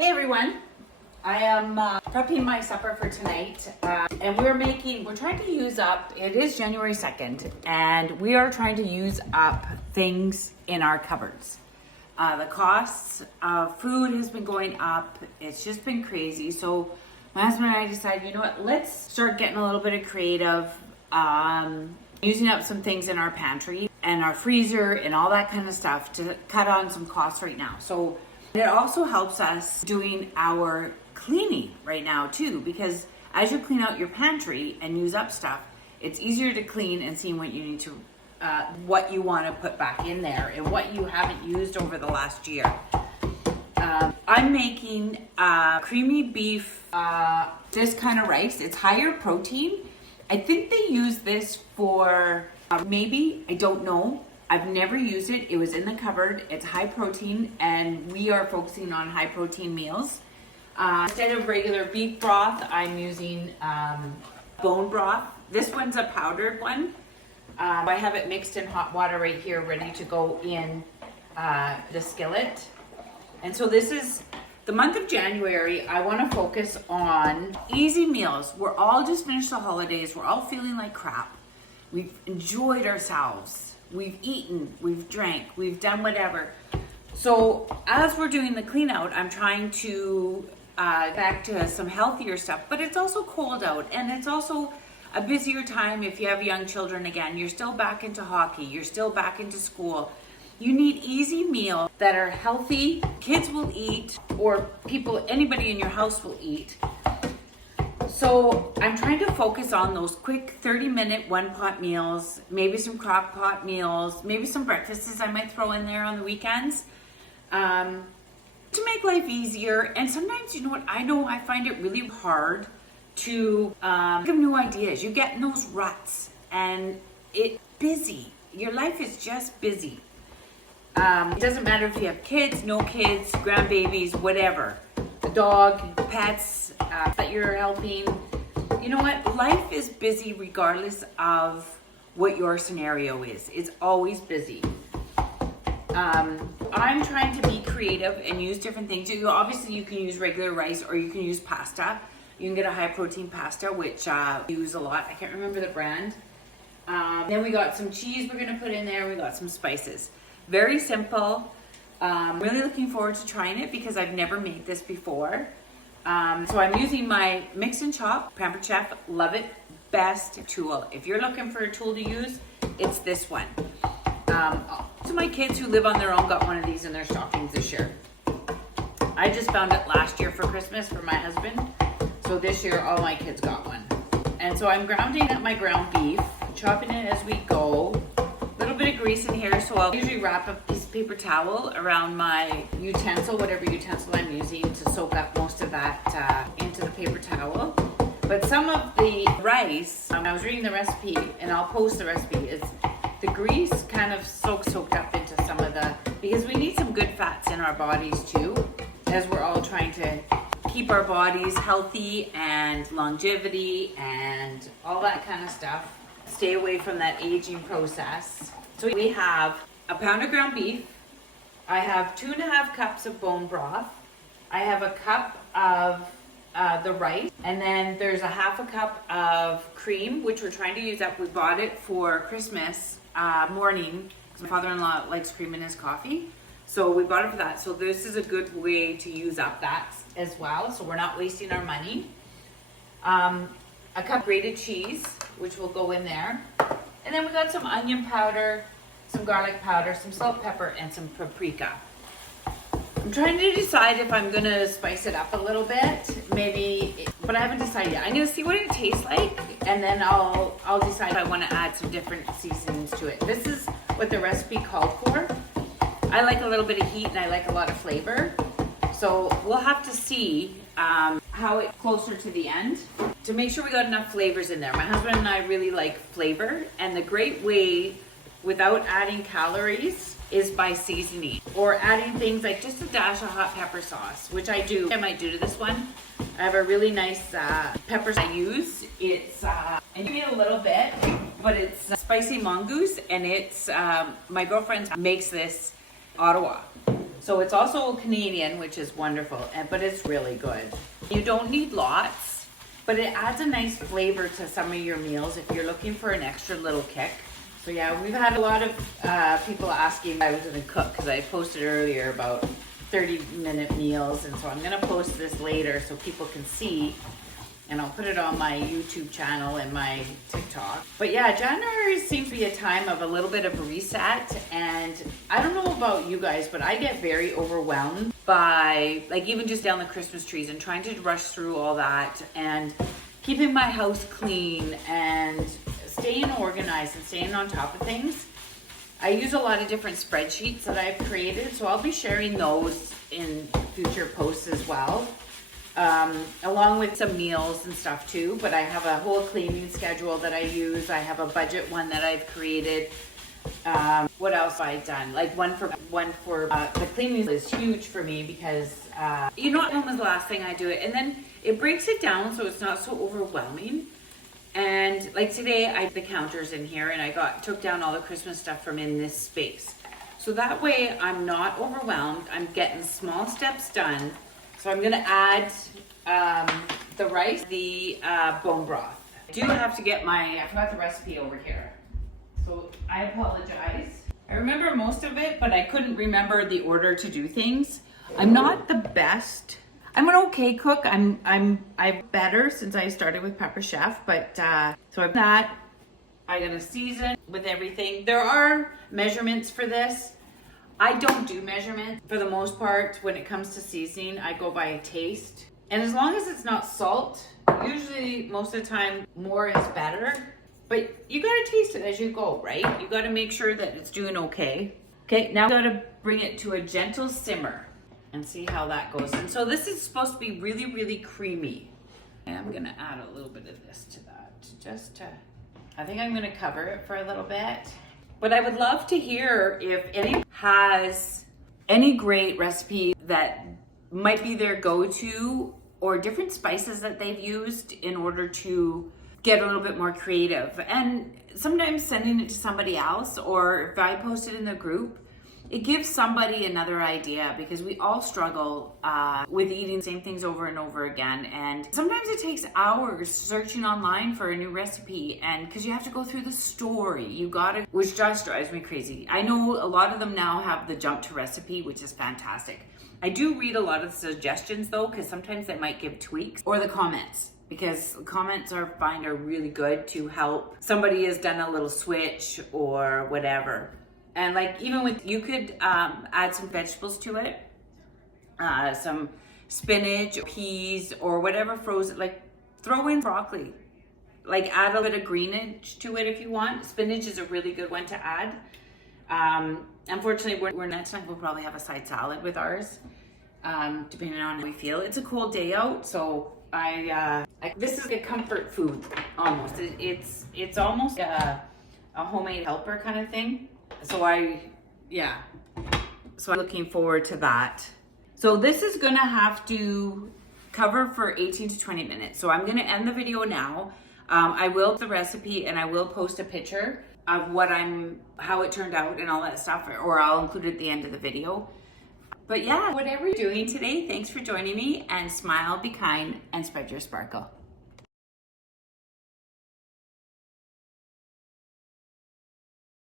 Hey everyone, I am prepping my supper for tonight and we're trying to use up, it is January 2nd, and we are trying to use up things in our cupboards. The costs of food has been going up, it's just been crazy. So my husband and I decided, you know what, let's start getting a little bit of creative, using up some things in our pantry and our freezer and all that kind of stuff to cut on some costs right now. So it also helps us doing our cleaning right now too, because as you clean out your pantry and use up stuff, it's easier to clean and see what you need to, what you want to put back in there and what you haven't used over the last year. I'm making creamy beef, this kind of rice. It's higher protein. I think they use this for maybe, I don't know. I've never used it. It was in the cupboard. It's high protein, and we are focusing on high protein meals. Instead of regular beef broth, I'm using bone broth. This one's a powdered one. I have it mixed in hot water right here, ready to go in the skillet. And so this is the month of January. I want to focus on easy meals. We're all just finished the holidays. We're all feeling like crap. We've enjoyed ourselves. We've eaten, we've drank, we've done whatever. So as we're doing the clean out, I'm trying to back to some healthier stuff, but it's also cold out and it's also a busier time if you have young children. Again, you're still back into hockey, you're still back into school. You need easy meals that are healthy, kids will eat, or anybody in your house will eat. So I'm trying to focus on those quick 30-minute one-pot meals, maybe some crock pot meals, maybe some breakfasts I might throw in there on the weekends, to make life easier. And sometimes, you know what, I find it really hard to think of new ideas. You get in those ruts and it's busy. Your life is just busy. It doesn't matter if you have kids, no kids, grandbabies, whatever, a dog, pets, that you're helping. You know what? Life is busy regardless of what your scenario is. It's always busy. I'm trying to be creative and use different things. Obviously, you can use regular rice or you can use pasta. You can get a high protein pasta, which we use a lot. I can't remember the brand. Then we got some cheese we're going to put in there. We got some spices. Very simple. Really looking forward to trying it because I've never made this before. So I'm using my Mix and Chop Pampered Chef Love It Best tool. If you're looking for a tool to use, it's this one. So my kids who live on their own got one of these in their stockings this year. I just found it last year for Christmas for my husband. So this year all my kids got one. And so I'm grounding up my ground beef, chopping it as we go. A little bit of grease in here, so I'll usually wrap a piece of paper towel around my utensil, whatever utensil I'm using, to soak up most of that into the paper towel. But some of the rice, I was reading the recipe, and I'll post the recipe, is the grease kind of soaked up into some of because we need some good fats in our bodies too, as we're all trying to keep our bodies healthy and longevity and all that kind of stuff. Stay away from that aging process. So we have a pound of ground beef. I have 2.5 cups of bone broth. I have a cup of the rice. And then there's a 1/2 cup of cream, which we're trying to use up. We bought it for Christmas morning because my father-in-law likes cream in his coffee. So we bought it for that. So this is a good way to use up that as well. So we're not wasting our money. A cup of grated cheese, which will go in there. And then we got some onion powder, some garlic powder, some salt, pepper, and some paprika. I'm trying to decide if I'm gonna spice it up a little bit, but I haven't decided yet. I'm gonna see what it tastes like, and then I'll decide if I wanna add some different seasonings to it. This is what the recipe called for. I like a little bit of heat and I like a lot of flavor. So we'll have to see how it's closer to the end to make sure we got enough flavors in there. My husband and I really like flavor, and the great way without adding calories is by seasoning or adding things like just a dash of hot pepper sauce, which I might do to this one. I have a really nice peppers I use. It's and you need a little bit, but it's spicy mongoose, and it's my girlfriend makes this Ottawa. So it's also Canadian, which is wonderful, but it's really good. You don't need lots, but it adds a nice flavor to some of your meals if you're looking for an extra little kick. So yeah, we've had a lot of people asking if I was gonna cook, because I posted earlier about 30-minute meals, and so I'm gonna post this later so people can see, and I'll put it on my YouTube channel and my TikTok. But yeah, January seems to be a time of a little bit of a reset, and I don't know about you guys, but I get very overwhelmed by, like, even just down the Christmas trees and trying to rush through all that and keeping my house clean and staying organized and staying on top of things. I use a lot of different spreadsheets that I've created, so I'll be sharing those in future posts as well. Along with some meals and stuff too, but I have a whole cleaning schedule that I use. I have a budget one that I've created. What else have I done? Like one for the cleaning is huge for me because you know, when was the last thing I do it, and then it breaks it down so it's not so overwhelming. And like today, I had the counters in here, and I took down all the Christmas stuff from in this space, so that way I'm not overwhelmed. I'm getting small steps done. So I'm gonna add the rice, the bone broth. I do have to get I forgot the recipe over here. So I apologize. I remember most of it, but I couldn't remember the order to do things. I'm not the best. I'm an okay cook. I'm better since I started with Pepper Chef, but so I'm that. I'm gonna season with everything. There are measurements for this. I don't do measurements for the most part. When it comes to seasoning, I go by taste. And as long as it's not salt, usually most of the time more is better. But you gotta taste it as you go, right? You gotta make sure that it's doing okay. Okay, now you gotta bring it to a gentle simmer and see how that goes. And so this is supposed to be really, really creamy. And I'm gonna add a little bit of this to that, I think I'm gonna cover it for a little bit. But I would love to hear if anyone has any great recipe that might be their go-to, or different spices that they've used in order to get a little bit more creative. And sometimes sending it to somebody else, or if I post it in the group, it gives somebody another idea, because we all struggle with eating the same things over and over again. And sometimes it takes hours searching online for a new recipe, and because you have to go through the story, which just drives me crazy. I know a lot of them now have the jump to recipe, which is fantastic. I do read a lot of the suggestions though, because sometimes they might give tweaks, or the comments, because comments are really good to help. Somebody has done a little switch or whatever. And like, even you could add some vegetables to it, some spinach, peas, or whatever frozen, like throw in broccoli, like add a bit of greenage to it if you want. Spinach is a really good one to add. Unfortunately, we're next time we'll probably have a side salad with ours, depending on how we feel. It's a cold day out, so this is a comfort food almost. It's almost a homemade helper kind of thing. So I'm looking forward to that. So this is gonna have to cover for 18 to 20 minutes. So I'm gonna end the video now. I will the recipe, and I will post a picture of how it turned out and all that stuff, or I'll include it at the end of the video. But yeah, whatever you're doing today, thanks for joining me, and smile, be kind, and spread your sparkle.